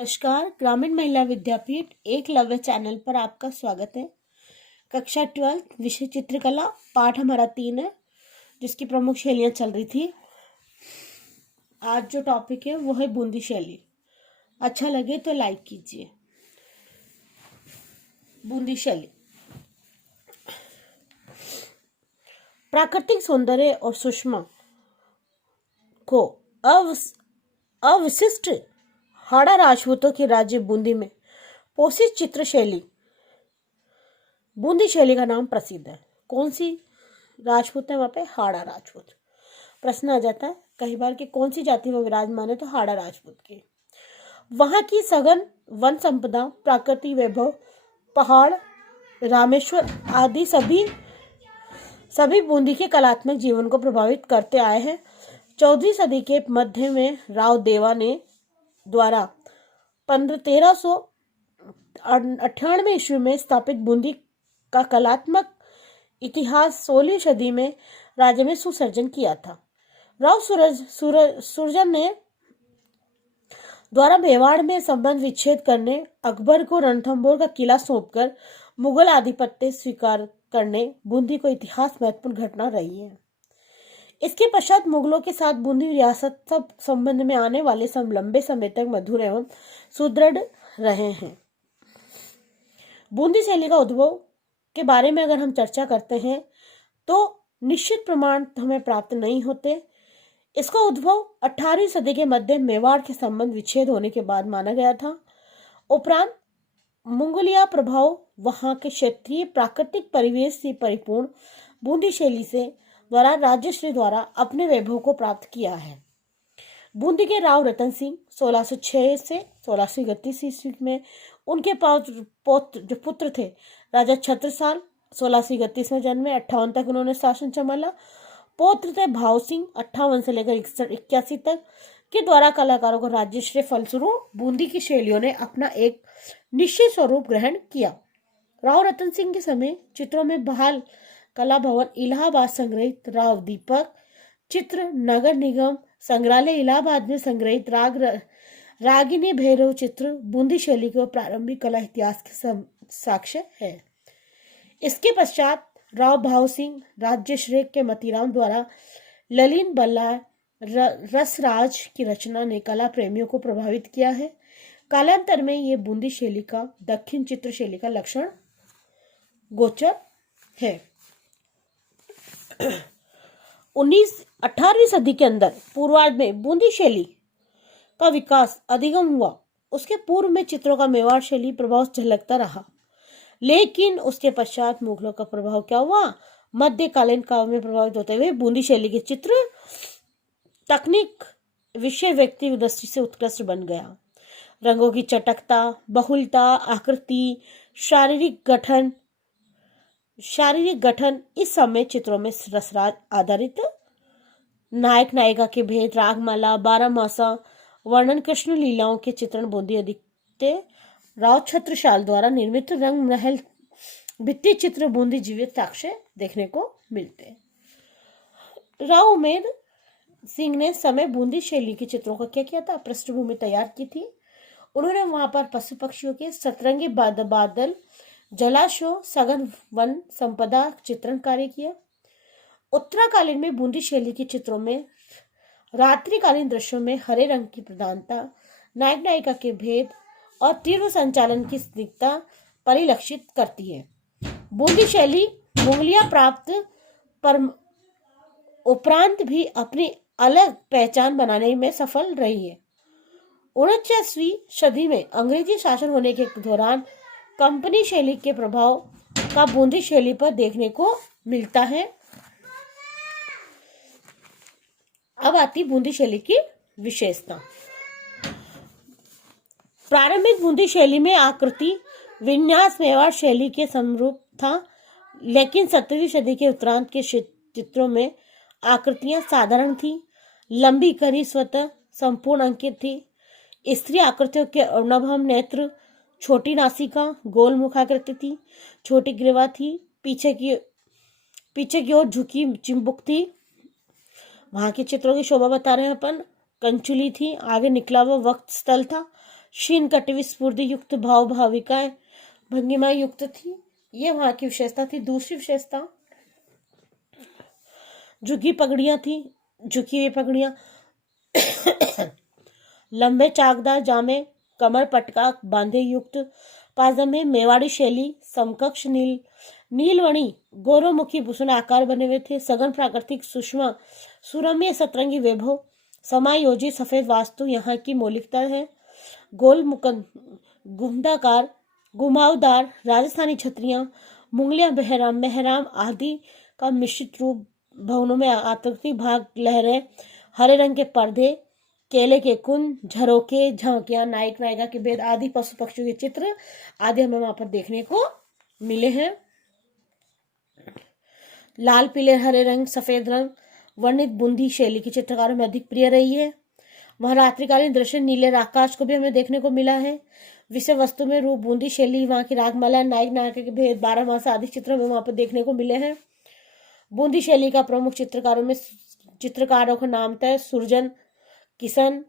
नमस्कार। ग्रामीण महिला विद्यापीठ एकलव्य चैनल पर आपका स्वागत है। कक्षा 12 विषय चित्रकला, पाठ हमारा 3 है, जिसकी प्रमुख शैलियां चल रही थी। आज जो टॉपिक है वो है बूंदी शैली। अच्छा लगे तो लाइक कीजिए। बूंदी शैली प्राकृतिक सौंदर्य और सुषमा को अविशिष्ट हाड़ा राजपूतों के राज्य बूंदी में पोषित चित्र शैली बूंदी शैली का नाम प्रसिद्ध है। कौन सी राजपूत है वहां पे? हाड़ा राजपूत। प्रश्न आ जाता है कई बार कि कौन सी जाति में विराजमान है, तो हाड़ा राजपूत के। वहां की सघन वन संपदा, प्राकृतिक वैभव, पहाड़, रामेश्वर आदि सभी बूंदी के कलात्मक जीवन को प्रभावित करते आए हैं। 14वीं सदी के मध्य में राव देवा ने द्वारा 1398 ईस्वी में स्थापित बूंदी का कलात्मक इतिहास 16वीं सदी में राज्य में सुसर्जन किया था। राव सुरजन ने द्वारा मेवाड़ में संबंध विच्छेद करने, अकबर को रणथंभौर का किला सौंपकर मुगल आधिपत्य स्वीकार करने बूंदी को इतिहास महत्वपूर्ण घटना रही है। इसके पश्चात मुगलों के साथ बूंदी रियासत सब संबंध में आने वाले लंबे समय तक मधुर एवं सुदृढ़ रहे हैं। बूंदी शैली का उद्भव के बारे में अगर हम चर्चा करते हैं तो निश्चित प्रमाण हमें प्राप्त नहीं होते। इसका उद्भव 18वीं सदी के मध्य मेवाड़ के संबंध विच्छेद होने के बाद माना गया था। उपरांत मंगोलिया प्रभाव वहां के क्षेत्रीय प्राकृतिक परिवेश से परिपूर्ण बूंदी शैली से द्वारा राजश्री द्वारा अपने वैभव को प्राप्त किया है। बूंदी के राव रतन सिंह 1606 से 1631 ईस्वी में उनके जो पुत्र थे राजा छत्रसाल 1631 में जन्मे, 58 तक उन्होंने शासन संभाला। पौत्र थे भाव सिंह 58 से लेकर 81 तक के द्वारा कलाकारों को राज्यश्री फलस्वरूप बूंदी की शैलियों ने अपना एक निश्चित स्वरूप ग्रहण किया। राव रतन सिंह के समय चित्रों में बहाल कला भवन इलाहाबाद संग्रहित राव दीपक चित्र, नगर निगम संग्रहालय इलाहाबाद में संग्रहित रागिनी भैरव चित्र बूंदी शैली के प्रारंभिक कला इतिहास के साक्ष्य है। इसके पश्चात राव भाव सिंह, राज्यश्री के मतीराम द्वारा ललिन बल्ला रसराज की रचना ने कला प्रेमियों को प्रभावित किया है। कालांतर में ये बूंदी शैली का दक्षिण चित्र शैली का लक्षण गोचर है। 18वीं सदी के अंदर पूर्वार्ध में बूंदी शैली का विकास अधिगम हुआ। उसके पूर्व में चित्रों का मेवाड़ शैली प्रभाव झलकता रहा, लेकिन उसके पश्चात मुगलों का प्रभाव क्या हुआ? मध्यकालीन काल में प्रभावित होते हुए बूंदी शैली के चित्र तकनीक, विषय, व्यक्ति दृष्टि से उत्कृष्ट बन गया। रंगों की चटकता, बहुलता, आकृति, शारीरिक गठन इस समय चित्रों में रसराज आधारित नायक नायिका के भेद, रागमाला, बारहमासा वर्णन, कृष्ण लीलाओं के चित्रण बूंदी आदित्य राव छत्रसाल द्वारा निर्मित रंग महल भित्ति चित्र बूंदी जीवित साक्ष्य देखने को मिलते। राव उमेद सिंह ने समय बूंदी शैली के चित्रों का क्या किया था? पृष्ठभूमि तैयार की थी। उन्होंने वहां पर पशु पक्षियों के सतरंगी बादल, जलाशय, सघन वन संपदा चित्रण कार्य किया। उत्तराकालीन में बूंदी शैली के चित्रों में रात्रिकालीन दृश्यों में हरे रंग की प्रधानता, नायक नायिका के भेद और तीव्र संचालन की स्निग्धता परिलक्षित करती है। बूंदी शैली मंगोलिया प्राप्त पर उपरांत भी अपनी अलग पहचान बनाने में सफल रही है। 49वीं सदी में अंग्रेजी शासन होने के दौरान कंपनी शैली के प्रभाव का बूंदी शैली पर देखने को मिलता है। अब आती बूंदी शैली की विशेषता। प्रारंभिक बूंदी शैली में आकृति विन्यास मेवाड़ शैली के समरूप था, लेकिन 17वीं सदी के उत्तरार्ध के चित्रों में आकृतियां साधारण थी, लंबी करी स्वतः संपूर्ण अंकित थी। स्त्री आकृतियों के अर्णवम नेत्र, छोटी नासिका, गोल मुखाकृति थी, छोटी ग्रीवा थी, पीछे की ओर झुकी चिंबुक थी। वहां के चित्रों की शोभा बता रहे हैं अपन। कंचुली थी, आगे निकला हुआ वक्त स्थल था, शीन कटी स्फूर्ति युक्त भाव भाविकाएं भंगिमा युक्त थी। ये वहां की विशेषता थी। दूसरी विशेषता झुकी पगड़ियां थी। झुकी हुई पगड़ियां, लंबे चाकदार जामे, कमर पटका बांधे युक्त पाजामे, मेवाड़ी शैली समकक्ष नीलवणी गौरवमुखी भूषण आकार बने हुए थे। सघन प्राकृतिक सूक्ष्म सुरम्य सतरंगी वैभव समायोजित सफेद वास्तु यहाँ की मौलिकता है। गोल मुकन गुंडाकार घुमावदार राजस्थानी छतरियां, मुंगलियां, मेहराम आदि का मिश्रित रूप, भवनों में आतंकी भाग लहरें, हरे रंग के पर्दे, केले के कुंज, झरोके, झांकियां, नायक नायिका के भेद आदि पशु पक्षियों के चित्र आदि हमें वहां पर देखने को मिले हैं। लाल, पीले, हरे रंग, सफेद रंग वर्णित बूंदी शैली की चित्रकारों में अधिक प्रिय रही है। वहां रात्रिकालीन दृश्य नीले आकाश को भी हमें देखने को मिला है। विषय वस्तु में रूप बूंदी शैली, वहां की रागमाला, नायक नायिका के भेद, 12 मास आदि चित्र हमें वहां पर देखने को मिले हैं। बूंदी शैली का प्रमुख चित्रकारों का नाम था सुरजन किशन,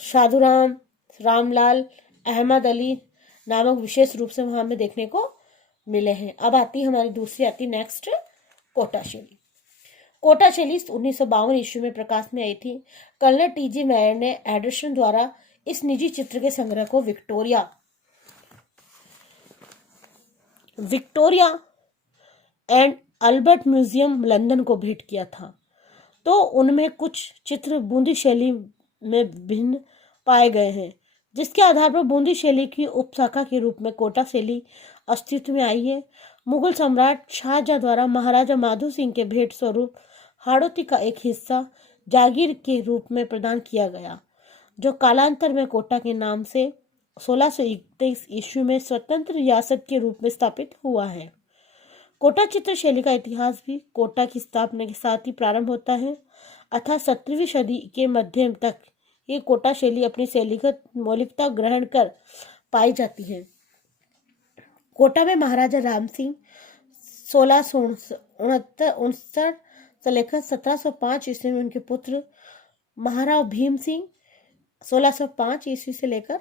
साधुराम, रामलाल, अहमद अली नामक विशेष रूप से वहां हमें देखने को मिले हैं। अब हमारी दूसरी आती नेक्स्ट कोटा शैली। कोटा शैली 1952 ईस्वी में प्रकाश में आई थी। Colonel T G. मेयर ने एडर्सन द्वारा इस निजी चित्र के संग्रह को Victoria and Albert Museum London को भेंट किया था। तो उनमें कुछ चित्र बूंदी शैली में भिन्न पाए गए हैं, जिसके आधार पर बूंदी शैली की उपशाखा के रूप में कोटा शैली अस्तित्व में आई है। मुगल सम्राट शाहजहां द्वारा महाराजा माधो सिंह के भेंट स्वरूप हाड़ौती का एक हिस्सा जागीर के रूप में प्रदान किया गया, जो कालांतर में कोटा के नाम से 1631 ईस्वी में स्वतंत्र रियासत के रूप में स्थापित हुआ है। कोटा चित्र शैली का इतिहास भी कोटा की स्थापना के साथ ही प्रारंभ होता है, अर्थात 17वीं सदी के मध्य तक ये कोटा शैली अपनी शैलीगत मौलिकता ग्रहण कर पाई जाती है। कोटा में महाराजा राम सिंह 1669 से लेकर 1705 ईस्वी में उनके पुत्र महाराव भीम सिंह 1605 ईस्वी से लेकर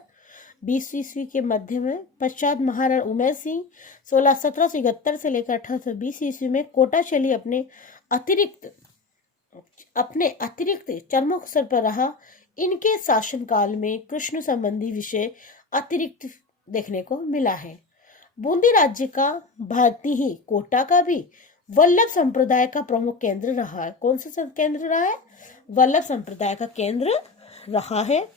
20 ईस्वी के मध्य में, पश्चात महाराणा उमेर सिंह 1771 से लेकर 1820 ईस्वी में कोटा शैली अपने अतिरिक्त चरमोत्कर्ष पर रहा। इनके शासनकाल में कृष्ण संबंधी विषय अतिरिक्त देखने को मिला है। बूंदी राज्य का भांति ही कोटा का भी वल्लभ संप्रदाय का प्रमुख केंद्र रहा है। कौन सा केंद्र रहा है? वल्लभ संप्रदाय का केंद्र रहा है।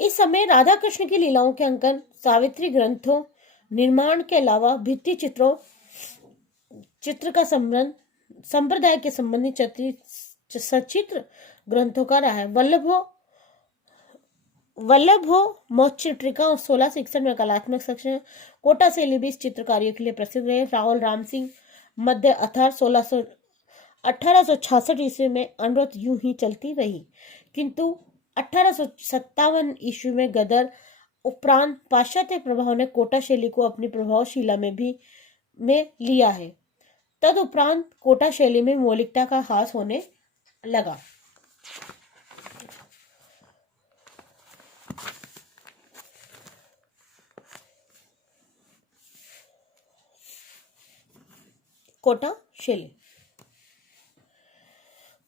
इस समय राधा कृष्ण की लीलाओं के अंकन, सावित्री ग्रंथों निर्माण के अलावा भित्ति चित्र का संप्रदाय के संबंधी सचित्र ग्रंथों का रहा है। वल्लभो मोक्षट्रिका 1661 में कलात्मक सेक्शन। कोटा शैली भी इस चित्रकारियों के लिए प्रसिद्ध रहे। राहुल राम सिंह मध्य 1866 ईस्वी में अनुरत यूं ही चलती रही, किंतु 1857 ईस्वी में गदर उपरांत पाश्चात्य प्रभाव ने कोटा शैली को अपनी प्रभावशीला में लिया है। तद उपरांत कोटा शैली में मौलिकता का ह्रास होने लगा।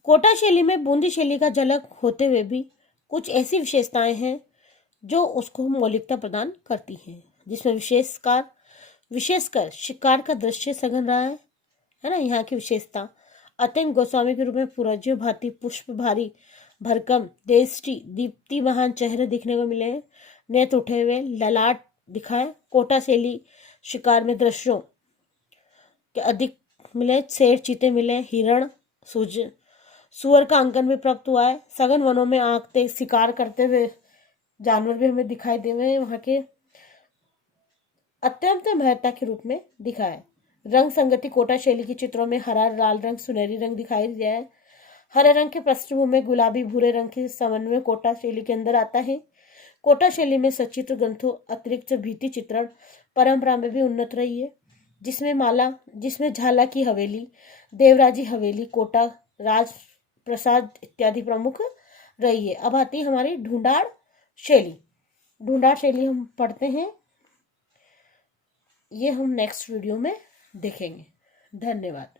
कोटा शैली में बूंदी शैली का झलक होते हुए भी कुछ ऐसी विशेषताएं हैं जो उसको मौलिकता प्रदान करती हैं, जिसमें विशेषकर शिकार का दृश्य सघन रहा है ना। यहाँ की विशेषता अत्यंत गोस्वामी के रूप में पूरज्य भांति पुष्प भारी भरकम देष्टि दीप्तिमान चेहरे दिखने को मिले हैं। नेत्र उठे हुए ललाट दिखाए। कोटा शैली शिकार में दृश्यों के अधिक मिले। शेर चीते मिले, हिरण सुअर का अंकन भी प्राप्त हुआ है। सघन वनों में आंकते शिकार करते हुए जानवर भी हमें दिखाई दे रहे हैं। वहां के अत्यंत महत्ता के रूप में दिखाया। रंग संगति कोटा शैली के चित्रों में हरा, लाल रंग, सुनहरी रंग दिखाई दिया है। हरे रंग के पृष्ठभूमि में गुलाबी भूरे रंग के समन्वय कोटा शैली के अंदर आता है। कोटा शैली में सचित्र ग्रंथों अतिरिक्त भित्ति चित्रण परंपरा में भी उन्नत रही है, जिसमें झाला की हवेली, देवराजी हवेली, कोटा राज प्रसाद इत्यादि प्रमुख रही है। अब आती है हमारी ढूंढाड़ शैली। ढूंढाड़ शैली हम पढ़ते हैं, ये हम नेक्स्ट वीडियो में देखेंगे। धन्यवाद।